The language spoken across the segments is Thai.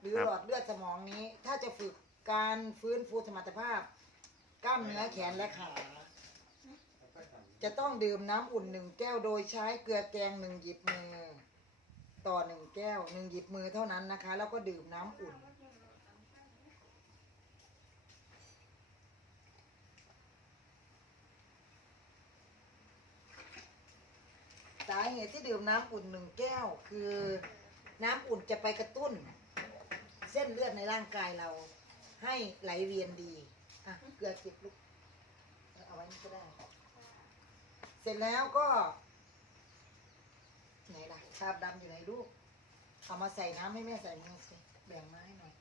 หรือหลอดเลือดสมองนี้ ถ้าจะฝึกการฟื้นฟูสมรรถภาพ กล้ามเนื้อแขนและขา จะต้องดื่มน้ำอุ่นหนึ่งแก้วโดยใช้เกลือแกงหนึ่งหยิบมือ ต่อหนึ่งแก้วหนึ่งหยิบมือเท่านั้นนะคะ แล้วก็ดื่มน้ำอุ่นสาเหตุที่ดื่มน้ำอุ่นหนึ่งแก้ว คือน้ำอุ่นจะไปกระตุ้น เส้นเลือดในร่างกายเรา ให้ไหลเวียนดีอะเกลือเก็บลูกเอาไว้นี่ก็ได้ เสร็จแล้วก็ ไหนล่ะคราบดำอยู่ไหนลูกเอามาใส่น้ำให้แม่ใส่มือสิแบ่งมาให้หน่อย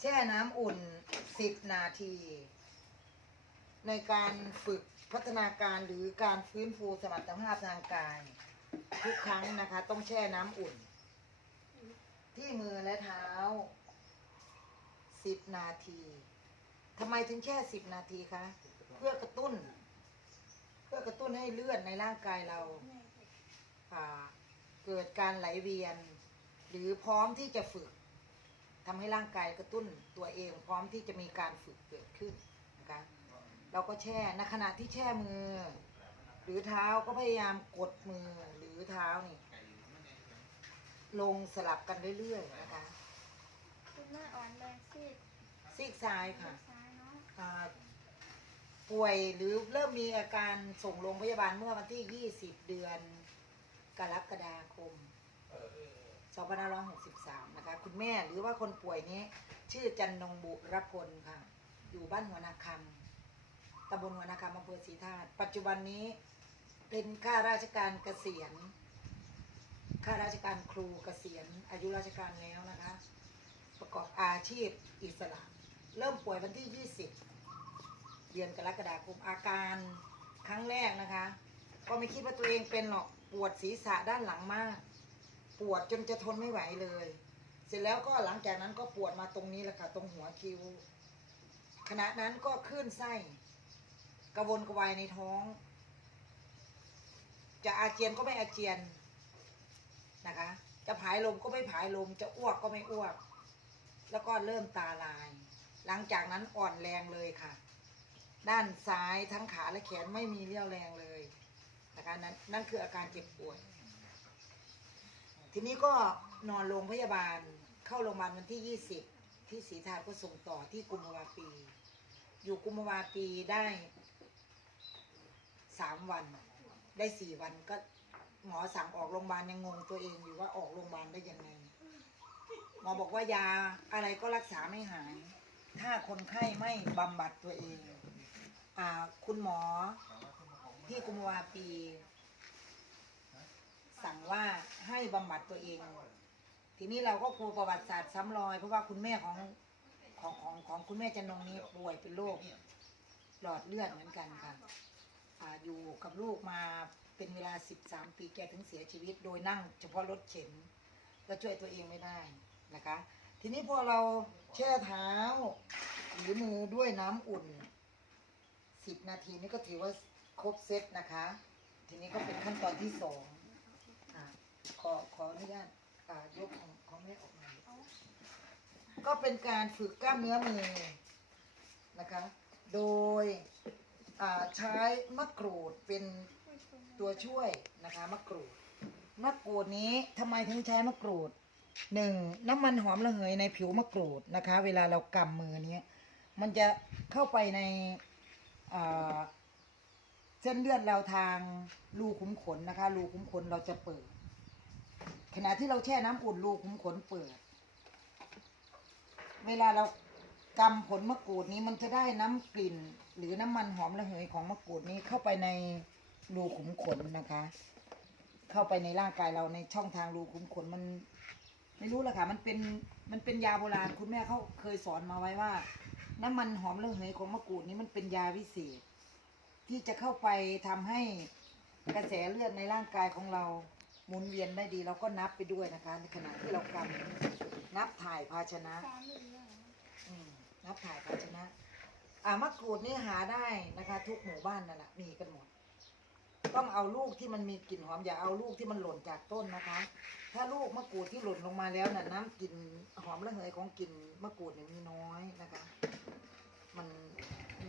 แช่น้ำอุ่นสิบนาที ในการฝึกพัฒนาการหรือการฟื้นฟูสมรรถภาพทางกาย ทุกครั้งนะคะ ต้องแช่น้ำอุ่น ที่มือและเท้าสิบนาทีทำไมถึงแค่สิบนาทีคะ เพื่อกระตุ้น เพื่อกระตุ้นให้เลือดในร่างกายเราอ่าเกิดการไหลเวียน หรือพร้อมที่จะฝึกทำให้ร่างกายกระตุ้นตัวเอง พร้อมที่จะมีการฝึกเกิดขึ้นนะคะเราก็แช่ในขณะที่แช่มือ หรือเท้าก็พยายามกดมือหรือเท้านี่ ลงสลับกันเรื่อยๆนะคะคุณแม่อ่อนแรงซีดซีกซ้ายค่ะซ้ายเนาะอ่าป่วยหรือเริ่มมีอาการส่งโรงพยาบาลเมื่อวันที่ 20 เดือนกรกฎาคม2563 นะคะ คุณแม่หรือว่าคนป่วยนี้ ชื่อจันนงบุรพลค่ะ อยู่บ้านหัวนาคำตำบลหัวนาคำอำเภอศรีธาตุปัจจุบันนี้เป็นข้าราชการเกษียณ ข้าราชการครูเกษียณอายุราชการแล้วนะคะ ประกอบอาชีพอิสระ เริ่มป่วยวันที่ 20 เดือนกรกฎาคมอาการครั้งแรกนะคะ ก็ไม่คิดว่าตัวเองเป็นหรอกปวดศีรษะด้านหลังมาก ปวดจนจะทนไม่ไหวเลย เสร็จแล้วก็หลังจากนั้นก็ปวดมาตรงนี้แหละค่ะตรงหัวคิ้วขณะนั้นก็คลื่นไส้กระวนกระวายในท้อง จะอาเจียนก็ไม่อาเจียน นะคะ จะผายลมก็ไม่ผายลม จะอ้วกก็ไม่อ้วก แล้วก็เริ่มตาลาย หลังจากนั้นอ่อนแรงเลยค่ะ ด้านซ้ายทั้งขาและแขนไม่มีเรี่ยวแรงเลยนะคะนั้นนั่นคืออาการเจ็บปวดทีนี้ก็นอนโรงพยาบาลเข้าโรงพยาบาลวันที่ 20 ที่ศรีธาตุก็ส่งต่อที่กุมภาปี อยู่กุมภาวาปีได้สามวัน ได้สี่วันก็ หมอสั่งออกโรงพยาบาลยังงงตัวเองอยู่ว่าออกโรงพยาบาลได้ยังไง หมอบอกว่ายาอะไรก็รักษาไม่หาย ถ้าคนไข้ไม่บำบัดตัวเองอ่าคุณหมอที่กุมาวาปี สั่งว่าให้บำบัดตัวเอง ทีนี้เราก็ครูประวัติศาสตร์ซ้ำรอย เพราะว่าคุณแม่ของของของของคุณแม่จันนงนี้ป่วยเป็นโรคหลอดเลือดเหมือนกันค่ะ อ่าอยู่กับลูกมา เป็นเวลา 13 ปีแกถึงเสียชีวิต โดยนั่งเฉพาะรถเข็นก็ช่วยตัวเองไม่ได้นะคะ ทีนี้พอเราแช่เท้าหรือมือด้วยน้ำอุ่น 10 นาทีนี่ก็ถือว่าครบเซตนะคะ ทีนี้ก็เป็นขั้นตอนที่สองอขอขออนุญาตยกของของแม่ออกมาก็เป็นการฝึกกล้ามเนื้อมือนะคะ โดยใช้มะกรูดเป็น ตัวช่วยนะคะมะกรูดมะกรูดนี้ทำไมถึงใช้มะกรูดหนึ่งน้ำมันหอมระเหยในผิวมะกรูดนะคะ เวลาเรากำมือเนี้ยมันจะเข้าไปในอ่าเส้นเลือดเราทางรูขุมขนนะคะ รูขุมขนเราจะเปิด ขณะที่เราแช่น้ำอุ่นรูขุมขนเปิด เวลาเรากำผลมะกรูดนี้มันจะได้น้ำกลิ่น หรือน้ำมันหอมระเหยของมะกรูดนี้เข้าไปใน รูขุมขนนะคะ เข้าไปในร่างกายเราในช่องทางรูขุมขนมัน ไม่รู้ละค่ะ มันเป็นมันเป็นยาโบราณคุณแม่เขาเคยสอนมาไว้ว่า น้ำมันหอมระเหยของมะกรูดนี้มันเป็นยาวิเศษ ที่จะเข้าไปทำให้กระแสเลือดในร่างกายของเราหมุนเวียนได้ดีเราก็นับไปด้วยนะคะ ในขณะที่เรากำนับถ่ายภาชนะนับถ่ายภาชนะ อ่ามะกรูดนี่หาได้นะคะ ทุกหมู่บ้านนั่นแหละมีกันหมด ต้องเอาลูกที่มันมีกลิ่นหอมอย่าเอาลูกที่มันหล่นจากต้นนะคะ ถ้าลูกมะกรูดที่หล่นลงมาแล้วน่ะน้ำกลิ่นหอมระเหยของกลิ่นมะกรูดเนี่ยมีน้อยนะคะ มัน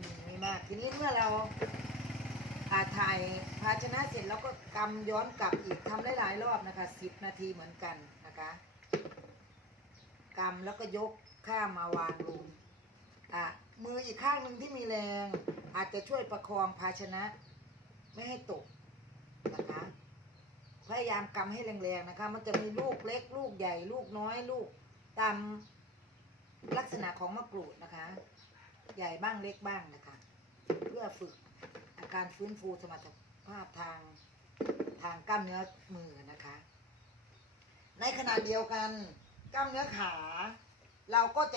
มีไม่มากทีนี้เมื่อเราอาถ่ายภาชนะเสร็จแล้วก็กำย้อนกลับอีกทำหลายๆรอบนะคะสิบนาทีเหมือนกันนะคะกำแล้วก็ยกข้ามาวางลงอะมืออีกข้างหนึ่งที่มีแรง อาจจะช่วยประคองภาชนะ ไม่ให้ตกนะคะ พยายามกำให้แรงๆนะคะ มันจะมีลูกเล็ก ลูกใหญ่ ลูกน้อยลูกตามลักษณะของมะกรูดนะคะ ใหญ่บ้างเล็กบ้างนะคะ เพื่อฝึกอาการฟื้นฟูสมรรถภาพทางทางกล้ามเนื้อมือนะคะ ในขณะเดียวกันกล้ามเนื้อขา เราก็จะ